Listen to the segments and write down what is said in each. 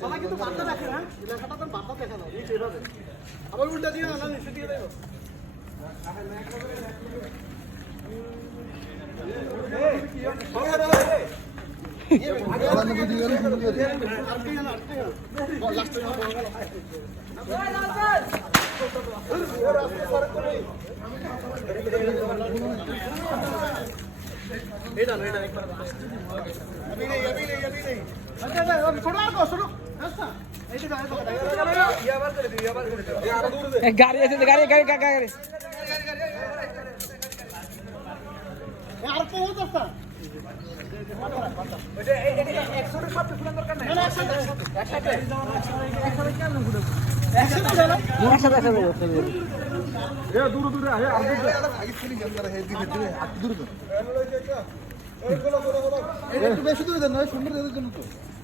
সবাই কিন্তু বার্তা দেখে না লেখাটা তো বার্তা দেখে না। নিচে এভাবে আবার উল্টা দিয়ে না নিচে দিয়ে দেবো ছোট আর কো ছোট আচ্ছা এই যে গাড়ি আছে গাড়ি গাড়ি গাড়ি গাড়ি। আর কো হতো স্যার একসাথে একসাথে একটু বেশি দূরে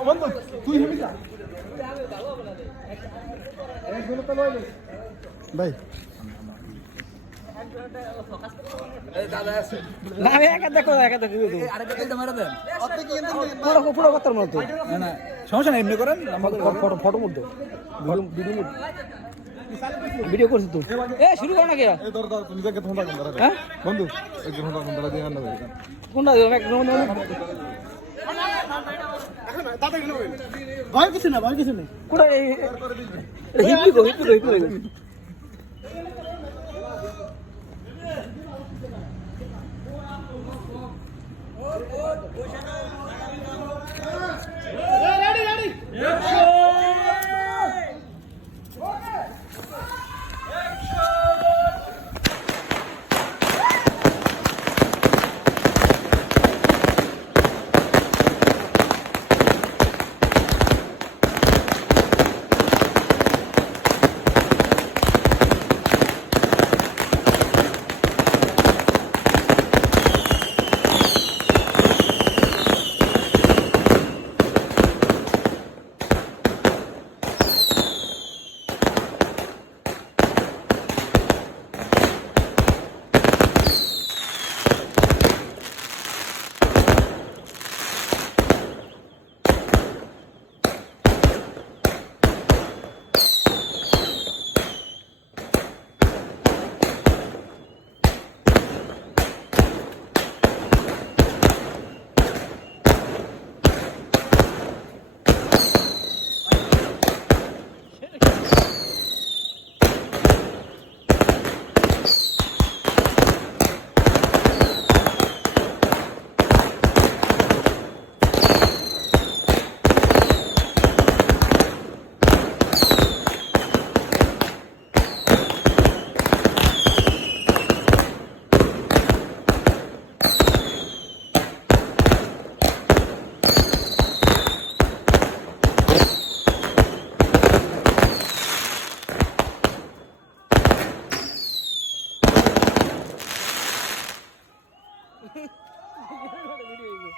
বন্ধু তুই ভাই। না আমি একা দেখো একা দেখো পুরো পুরো কথার মতো। সমস্যা নেই এমনি করেন ফটো ফটো মধ্যে ভিডিও ভিডিও ভিডিও এ শুরু করো না কে? এই ধর ধর তুমি দেখে ফোন রাখুন দাদা হ্যাঁ? বন্ধু এক ফোন রাখুন দাদা দিয়ে আনতে কোনটা দিও এক দাদা ভয় কিছু না ভয় কিছু নেই। কোনটা এই হিপি গো হিপি গো হিপি গো Hoje é വീഡിയോ